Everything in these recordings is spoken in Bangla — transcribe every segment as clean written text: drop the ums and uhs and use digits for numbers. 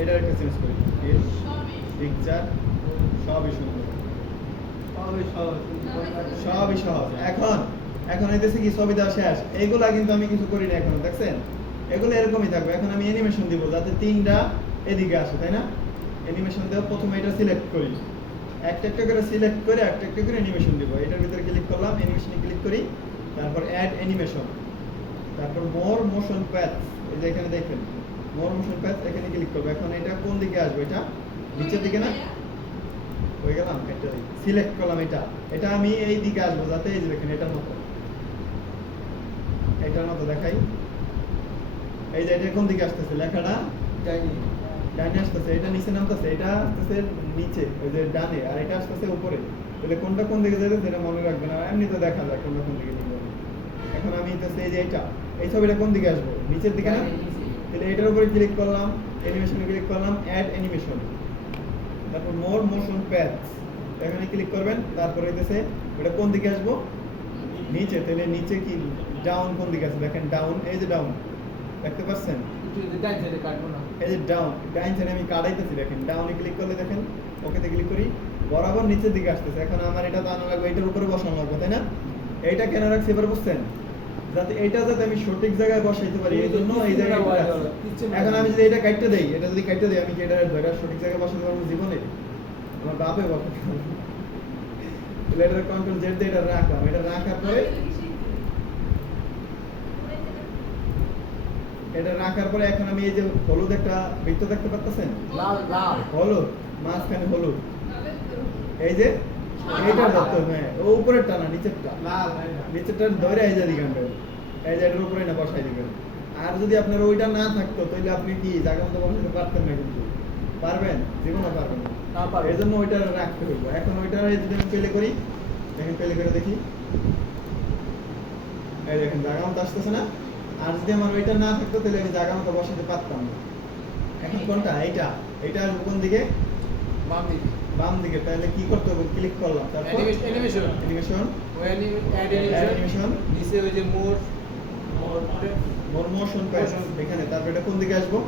এটা একটা চেঞ্জ করি স্টিল পিকচার সবই সুন্দর সবই সহজ এখন এখন হইতেছে কি ছবি দেওয়া শেষ এইগুলা কিন্তু আমি কিছু করি না এখন দেখছেন এগুলো এরকমই থাকবে এখন আমি অ্যানিমেশন দিব যাতে তিনটা এদিকে আসে তাই না অ্যানিমেশন দেব প্রথমে এটা সিলেক্ট করি একটা একটা করে সিলেক্ট করে একটা একটা করে অ্যানিমেশন দিব এটার ভিতরে ক্লিক করলাম অ্যানিমেশনে ক্লিক করি তারপর অ্যাড অ্যানিমেশন তারপর মোর মোশন প্যাথস এই যে এখানে দেখেন মোর মোশন প্যাথস এখানে ক্লিক করব এখন এটা কোন দিকে আসবে এটা নিচের দিকে না হয়ে গেলাম একটা সিলেক্ট করলাম এটা আমি এই দিকে আসবো যাতে এই যে দেখেন এটার মতো দেখাই এই যে এটা কোন দিকে আসতেছে লেখাটা ডানে আসতেছে এটা নিচে নামতেছে এটা আসতেছে নিচে ওই যে ডানে আর এটা আসতেছে উপরে তাহলে কোনটা কোন দিকে যাবে সেটা মনে রাখবেন আর এমনি তো দেখা যায় কোনটা কোন দিকে নিয়ে যাবে এখন আমি হইতেছে এই যে এই ছবিটা কোন দিকে আসবে নিচের দিকে না তাহলে এটার উপরে ক্লিক করলাম অ্যানিমেশনে ক্লিক করলাম অ্যাড অ্যানিমেশন তারপর মোর মোশন প্যাথস এখানে ক্লিক করবেন তারপর হইতেছে এটা কোন দিকে আসবো নিচে তাহলে নিচে কি ডাউন কোন দিকে আছে দেখেন ডাউন এই যে ডাউন দেখতে পাচ্ছেন এই যে ডাউন ডাইন সাইডে আমি কাটাইতেছি দেখেন ডাউনে ক্লিক করলে দেখেন ওকেতে ক্লিক করি বরাবর নিচের দিকে আসতেছে এখন আমার এটা তো আনা লাগবে এটার উপরে বসানো লাগবে তাই না এইটা কেন রাখছি এবার বুঝছেন যাতে যাতে আমি সঠিক জায়গায় বসাইতে পারি এই জন্য এই জায়গায় এখন আমি যদি এটা কাটতে দেই এটা যদি কাটতে দেই আমি কি এটা সঠিক জায়গায় বসাতে পারবো জীবনে আমার বাপে বসাতে পারবো তাহলে এটা কন্ট্রোল জেড দিয়ে এটা রাখলাম এটা রাখার পরে এটা রাখার পরে এখন আমি এই যে হলুদ একটা বৃত্ত দেখতে পাচ্ছেন লাল হলুদ মাঝখানে হলুদ এই যে এইটা ধরতে হবে হ্যাঁ ও উপরের টানা নিচেরটা নিচেরটা ধরে এই যে দিগানটা এই যে এটার উপরে না বসাই দিবেন আর যদি আপনার ওইটা না থাকতো তাহলে আপনি কি জায়গা মতো বসাতে পারতেন না কিন্তু পারবেন জীবনে পারবেন না এই জন্য ওইটা রাখতে হবে এখন ওইটা যদি আমি প্লে করি দেখেন প্লে করে দেখি এই দেখেন জায়গা মতো আসতেছে না আর যদি আমার ওইটা না থাকতো তাহলে আমি জায়গা মতো বসাতে পারতাম না এখন কোনটা এইটা আসবে কোন দিকে বাম দিকে তাহলে কি করতে হবে ক্লিক করলাম তারপর অ্যানিমেশন নিচে ওই যে মোর মোশন প্যাটার্ন এখানে তারপর এটা কোন দিকে আসবো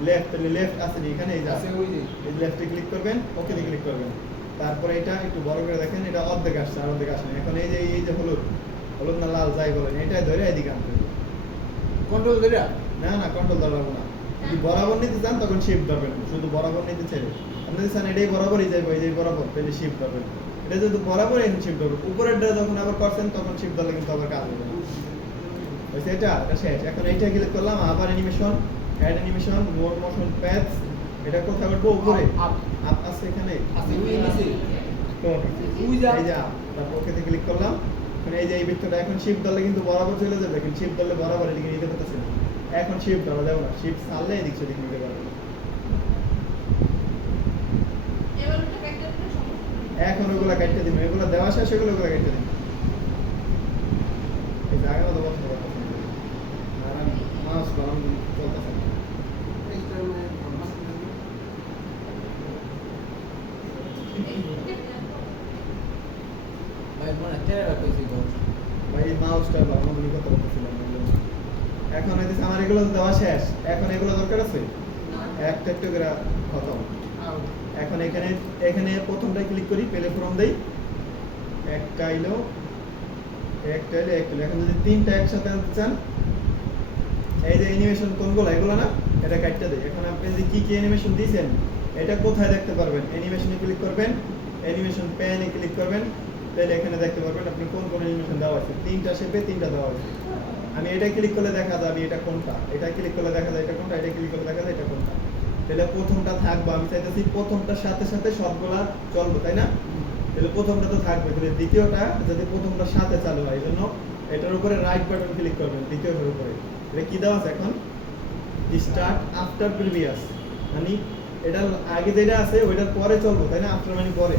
লেফট তাহলে লেফট আছে এখানে এই যে আছে ওই যে এই লেফটে ক্লিক করবেন ওকে তে ক্লিক করবেন তারপরে এটা একটু বড় করে দেখেন এটা অর্ধেক আসছে আর অর্ধেক আসে না এখন এই যে হলুদ না লাল যাই বলেন এটাই ধরে এদিকে আনতে হবে কন্ট্রোল ধরে না কন্ট্রোল ধরবো না যদি বরাবর নিতে চান তখন শিফট ধরবেন শুধু বরাবর নিতে চাইলে আপনি যদি চান এটাই বরাবরই যাইবো এই যে বরাবর তাহলে শিফট ধরবেন এটা যদি বরাবর এখন শিফট ধরবো উপরেরটা যখন আবার করছেন তখন শিফট ধরলে কিন্তু আবার কাজ হবে না বুঝছে এটা শেষ এখন এইটা ক্লিক করলাম আবার animation add animation more motion paths এটা কোথায় উঠবো উপরে আপ আছে এখানে নিচে তো এই যে তারপর ওকে তে ক্লিক করলাম মানে এই যে এই বৃত্তটা এখন শিফট ধরলে কিন্তু বরাবর চলে যাবে কিন্তু শিফট ধরলে বরাবর এদিকে নিতে পারতেছে না এখন শিফট ধরা যাবে না শিফট ছাড়লে এদিক সেদিক নিতে পারবে এখন ওগুলা কাটতে দিবেন এগুলা দেওয়া শেষ এগুলো কাটতে দিবেন এই জায়গা মতো বসতে পারতেছেন আর মাউস বানান চলতেছে ভাই মাউসটা বানানো বলি কথা বলতেছিলাম এখন এই আমার এগুলো দেওয়া শেষ এখন এগুলো দরকার আছে একটা একটা করে খতম এখন এখানে প্রথমটাই ক্লিক করি প্লে ফ্রম দেই একটা এলো এখন যদি তিনটা একসাথে আনতে চান এই যে অ্যানিমেশন কোনগুলো এগুলো না এটা কাটতে দেই এখন আপনি যে কি অ্যানিমেশন দিয়েছেন এটা কোথায় দেখতে পারবেন অ্যানিমেশনে ক্লিক করবেন অ্যানিমেশন প্যানে ক্লিক করবেন তাহলে এখানে দেখতে পারবেন আপনি কোন অ্যানিমেশন দেওয়া আছে তিনটা শেপে তিনটা দেওয়া আছে আমি এটা ক্লিক করলে দেখা যাবে এটা কোনটা এটা ক্লিক করলে দেখা যায় এটা কোনটা এটা ক্লিক করলে দেখা যায় এটা কোনটা তাহলে প্রথমটা থাকবে আমি চাইতেছি প্রথমটার সাথে সাথে সবগুলা চলবে তাই না তাহলে প্রথমটা তো থাকবে তাহলে দ্বিতীয়টা যদি প্রথমটার সাথে চালু হয় এজন্য এটার উপরে রাইট বাটন ক্লিক করবেন দ্বিতীয়টার উপরে এটা কি দেওয়া আছে এখন স্টার্ট আফটার প্রিভিয়াস মানে এটা আগে যেটা আছে ওইটার পরে চলবে তাই না আফটার মানে পরে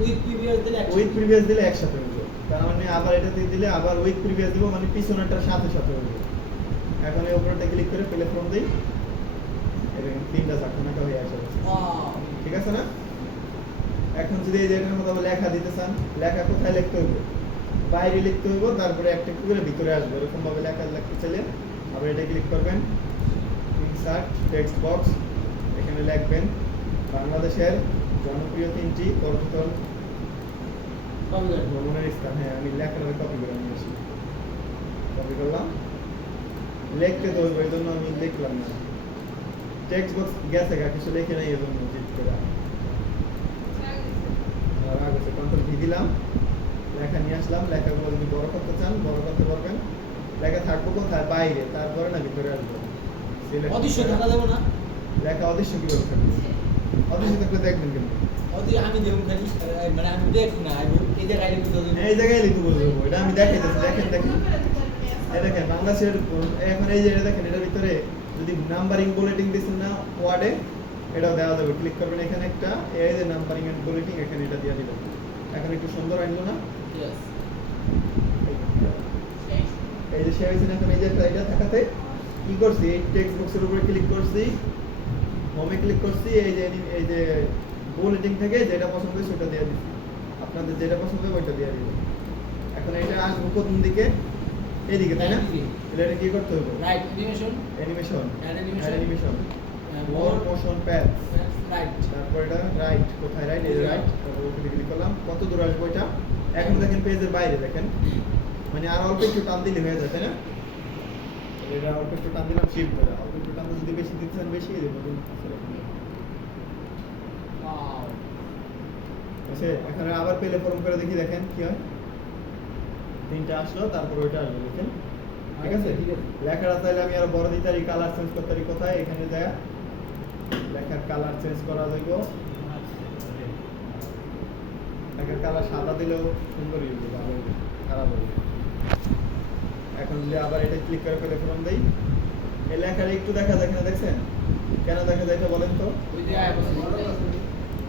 উইথ প্রিভিয়াস দিলে একসাথে হবে তার মানে আবার এটা দিয়ে দিলে আবার উইথ প্রিভিয়াস দিব মানে পিছনেরটার সাথে সাথে হবে এখন এই উপরটা ক্লিক করে প্লে ফ্রম দেই এরকম তিনটা চারটা হয়ে আসে ঠিক আছে না এখন যদি এই জায়গার মধ্যে আবার লেখা দিতে চান লেখা কোথায় লিখতে হবে বাইরে লিখতে হবে তারপরে একটা করে ভিতরে আসবে এরকম ভাবে লেখা লিখতে চাইলে আবার এটা ক্লিক করবেন ইনসার্ট টেক্সট বক্স এখানে লিখবেন বাংলাদেশের জনপ্রিয় 3টি পর্যটন ভ্রমণের স্থান। হ্যাঁ, আমি লেখাটা কপি করে নিয়ে আসি। কপি করলাম, লিখতে তো ওই জন্য আমি লিখলাম না। টেক্সট বক্স গেছে গা, কিছু লিখে নাই, এই জন্য জিত করে কন্ট্রোল ভি দিলাম, লেখা নিয়ে আসলাম। লেখাগুলো যদি বড় করতে চান বড় করতে পারবেন। লেখা থাকবো কোথায়? বাইরে, তারপরে না ভিতরে আসবো। অদৃশ্য থাকা যাবে না? লেখা অদৃশ্য কিভাবে থাকবে? অদৃশ্য থাকলে দেখবেন কিন্তু আমি যেমন খালি মানে আমি দেখি না, এই জায়গায় এই জায়গায় লিখতে বলবো, এটা আমি দেখাইতেছি। দেখেন দেখেন, এই দেখেন বাংলাদেশের এখন এই যে এটা দেখেন, এটার ভিতরে যদি নাম্বারিং বুলেটিং দিচ্ছেন না ওয়ার্ডে, এটাও দেওয়া যাবে। ক্লিক করবেন এখানে একটা, এই যে নাম্বারিং এন্ড বুলেটিং, এখানে এটা দিয়ে দিবেন। এখন একটু সুন্দর আনলো না? এই যে শেয়ার হয়েছে। এখন এই যে এটা থাকাতে কি করছি, এই টেক্সট বক্সের উপরে ক্লিক করছি, হোমে ক্লিক করছি, এই যে বুলেটিং থেকে যেটা পছন্দ হয় সেটা দিয়ে দিচ্ছি। আপনাদের যেটা পছন্দ হবে ওইটা দিয়ে দিবেন। এখন এটা আসবো কোন দিকে? এইদিকে, তাই না? এটা কি করতে হবে? Right animation, animation, add animation, more motion path, right. তারপর এটা রাইট। কোথায় রাইট? এই রাইট। তারপর ওখানে ক্লিক করলাম। কত দূর আসবো এটা? এখন দেখেন পেজের বাইরে, দেখেন মানে আর অল্প একটু টান দিলে হয়ে যায়, তাই না? এটা অল্প একটু টান দিলাম, শিফট করে অল্প একটু টান, যদি বেশি দিতে চান বেশি দেবো। ওয়াও, আচ্ছা, এখন আবার পেলে ফর্ম করে দেখি, দেখেন কি হয়। 3টা আসলো, তারপর ওইটা আসবে, দেখেন। ঠিক আছে, লেখাটা চাইলে আমি আরো বড় দিতে পারি, কালার চেঞ্জ করতে পারি। কোথায়? এখানে যায় লেখার কালার চেঞ্জ করা যাইব। লেখার কালার সাদা দিলেও সুন্দর হইবে, ভালো হইবে, খারাপ হইবে। এখন যদি আবার এটা ক্লিক করে পেলে ফর্ম দেই, এই লেখাটা একটু দেখা যায় কিনা দেখছেন? কেন দেখা যায় এটা বলেন তো? ওই যে আয় বসে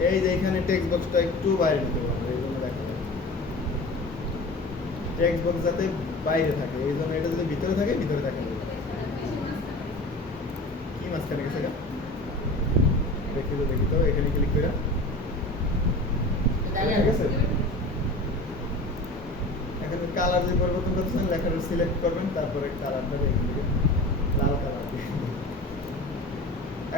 এই যে এখানে টেক্সট বক্সটা একটু বাইরে নিতে হবে, এই জন্য দেখা যায়। টেক্সট বক্স যাতে বাইরে থাকে, এই জন্য এটা যদি ভিতরে থাকে ভিতরে দেখা যাবে। কি মাঝখানে গেছে গা? দেখি তো এখানে ক্লিক করে দেখা গেছে। এখানে কালার যদি পরিবর্তন করতে চান, লেখাটা সিলেক্ট করবেন, তারপরে কালারটা এখান থেকে লাল কালার।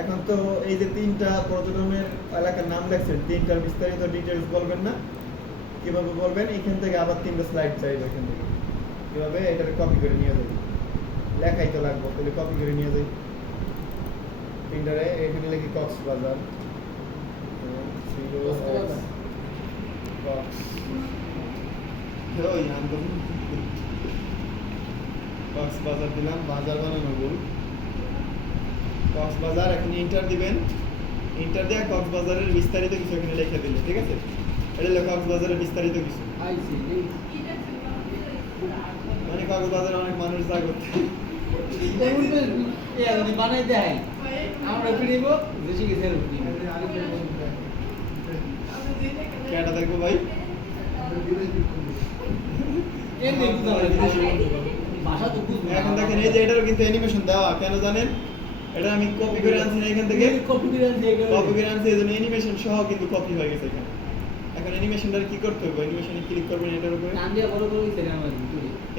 এখন তো এই যে 3টা পর্যটনের এলাকার নাম লেখছেন, 3টার বিস্তারিত ডিটেইলস বলবেন না? কিভাবে বলবেন? এখান থেকে আবার 3টা স্লাইড চাইবে। এখান থেকে কিভাবে? এটাকে কপি করে নিয়ে যাই, লেখাই তো লাগবে, তাহলে কপি করে নিয়ে যাই। 3টারে এখানে লিখি কক্সবাজার, কক্সবাজার দিলাম, বাজার বানানো ভুল, কক্সবাজার। এখন ইন্টার দিবেন, ইন্টার দিয়ে কক্সবাজারের বিস্তারিত কিছু এখানে লিখে দিলে, ঠিক আছে? এটা হলো কক্সবাজারের বিস্তারিত কিছু। আইসি মানে কক্সবাজারে অনেক মানুষ যায় করতে। বানাই দেয় আমরা ফিরিব বেশি গেছে কেটা দেখবো ভাই? ভাষা তো এখন দেখেন এই যে এটারও কিন্তু অ্যানিমেশন দেওয়া, কেন জানেন? এটা আমি কপি করে আনছি না এখান থেকে, কপি করে আনছি, এই জন্য অ্যানিমেশন সহ কিন্তু কপি হয়ে গেছে এখানে। এখন অ্যানিমেশনটা কি করতে হবে? অ্যানিমেশনে ক্লিক করবেন, এটার উপরে নাম দিয়ে বড় করে দিতে আমার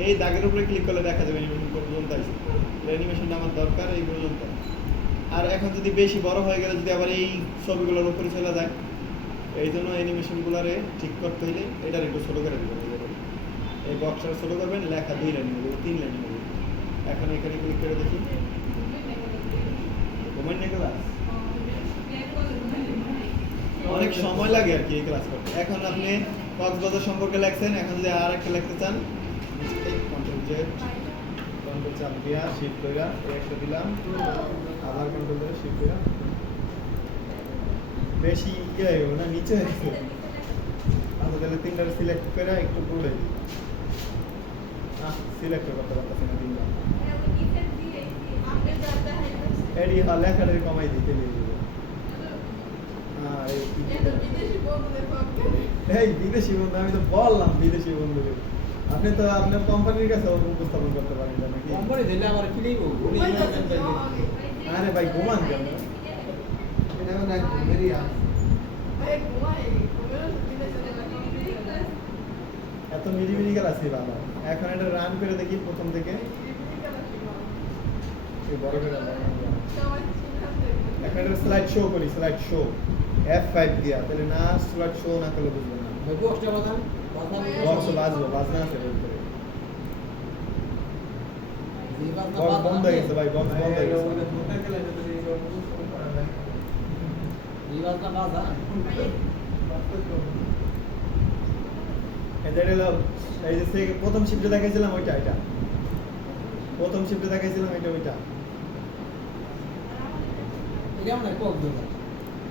এই দাগের উপরে ক্লিক করলে দেখা যাবে অ্যানিমেশন পর্যন্ত আছে। অ্যানিমেশনটা আমার দরকার এই পর্যন্ত। আর এখন যদি বেশি বড় হয়ে গেলে যদি আবার এই ছবিগুলোর উপরে চলে যায়, এই জন্য অ্যানিমেশনগুলোরে ঠিক করতে হইলে এটার একটু ছোটো করে দেবেন। এই বক্সটা ছোটো করবেন, লেখা 2 লাইন হবে, 3 লাইন হবে। এখন এখানে ক্লিক করে দেখি, ক্লাস অনেক সময় লাগে আর কি এই ক্লাস করতে। এখন আপনি কক্সবাজার সম্পর্কে লেখছেন, এখন যদি আর একটা লিখতে চান, কন্ট্রোল জেড, কন্ট্রোল চাপ দিয়া শিফট কইরা একটা দিলাম, আবার কন্ট্রোল ধরে শিফট কইরা, বেশি কি হয়ে গেল না? নিচে হয়ে গেছে। আচ্ছা, তাহলে 3টা সিলেক্ট করে একটু পুরো সিলেক্ট করতে পারতেছি না 3টা। এডি লেখাটা কমাই দিতে লিখে এই বিদেশি বন্ধু, আমি তো বললাম বিদেশি বন্ধু। আপনি তো আপনার কোম্পানির কাছে উপস্থাপন করতে পারেন নাকি? কোম্পানি দিলে আমার কি নেব? আরে ভাই ঘুমান কেন? এত মিলিমিলি গেল আছে বাবা। এখন এটা রান করে দেখি প্রথম থেকে। বড় করে এখন এটা স্লাইড শো করি, স্লাইড শো F5 দিয়া, তাহলে না স্লাইড শো না করলে বুঝবেন না। ভাই বক্সটা বাজান বক্স বাজবো, বাজনা আছে এর ভিতরে। এই বাজনা বক্স বন্ধ হয়ে গেছে ভাই, বক্স বন্ধ হয়ে গেছে। এই বাজনা বাজান এটা হলো এই যে প্রথম শিফটে দেখাইছিলাম ওইটা, এটা প্রথম শিফটে দেখাইছিলাম এটা ওইটা। এটা আমরা কক দেব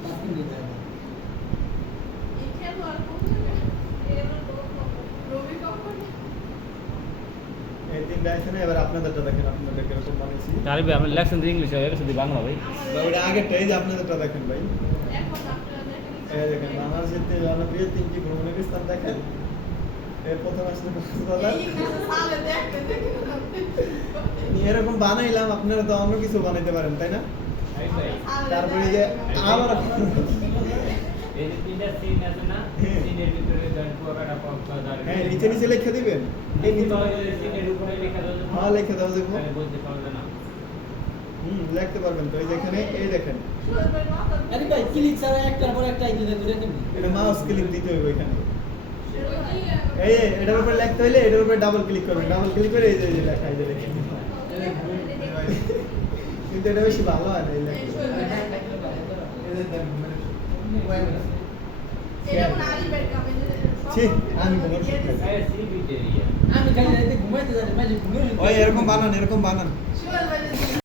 5 মিনিট যায় এই তিনটা আছে না, এবার আপনাদেরটা দেখেন, আপনাদের কিরকম বানিয়েছি। আরে ভাই আমরা লেখছেন তো ইংলিশে, লেখছেন তো বাংলা ভাই। ভাই ওটা আগেরটা, এই যে আপনাদেরটা দেখেন ভাই, এই দেখেন বাংলাদেশের জনপ্রিয় 3টি ভ্রমণের স্থান দেখেন। এর প্রথম আসলে কক্সবাজার। এরকম বানাইলাম, আপনারা তো অন্য কিছু বানাইতে পারেন তাই না? তারপরে যে আবার এই যে তিনটা সিন আছে না, হ্যাঁ। সিনের ভিতরে জয়েন পুরোটা কক্সবাজার। হ্যাঁ নিচে নিচে লিখে দিবেন, এই এই নিচে সিনের উপরে লেখা দাও। হ্যাঁ লিখে দাও দেখো। তাহলে বলতে পারবে না। লিখতে পারবেন তো, এই যে এখানে এই দেখেন, আরে ভাই ক্লিক ছাড়া একটার পর একটা আইতে দেখো দেখেন এটা মাউস ক্লিক দিতে হবে এখানে। এই এটার উপরে লিখতে হইলে এটার উপরে ডাবল ক্লিক করবেন, ডাবল ক্লিক করে এই যে লেখা, এই যে লিখে দিন। কিন্তু এটা বেশি ভালো হয় না এই লেখা। ছি, আমি ঘুমার সুখ নাই। এই সি বিট এরিয়া। আমি খালি রাতে ঘুমাইতে যাই মাঝে ঘুমিয়ে ওই এরকম বানান, এরকম বানান। Sure, but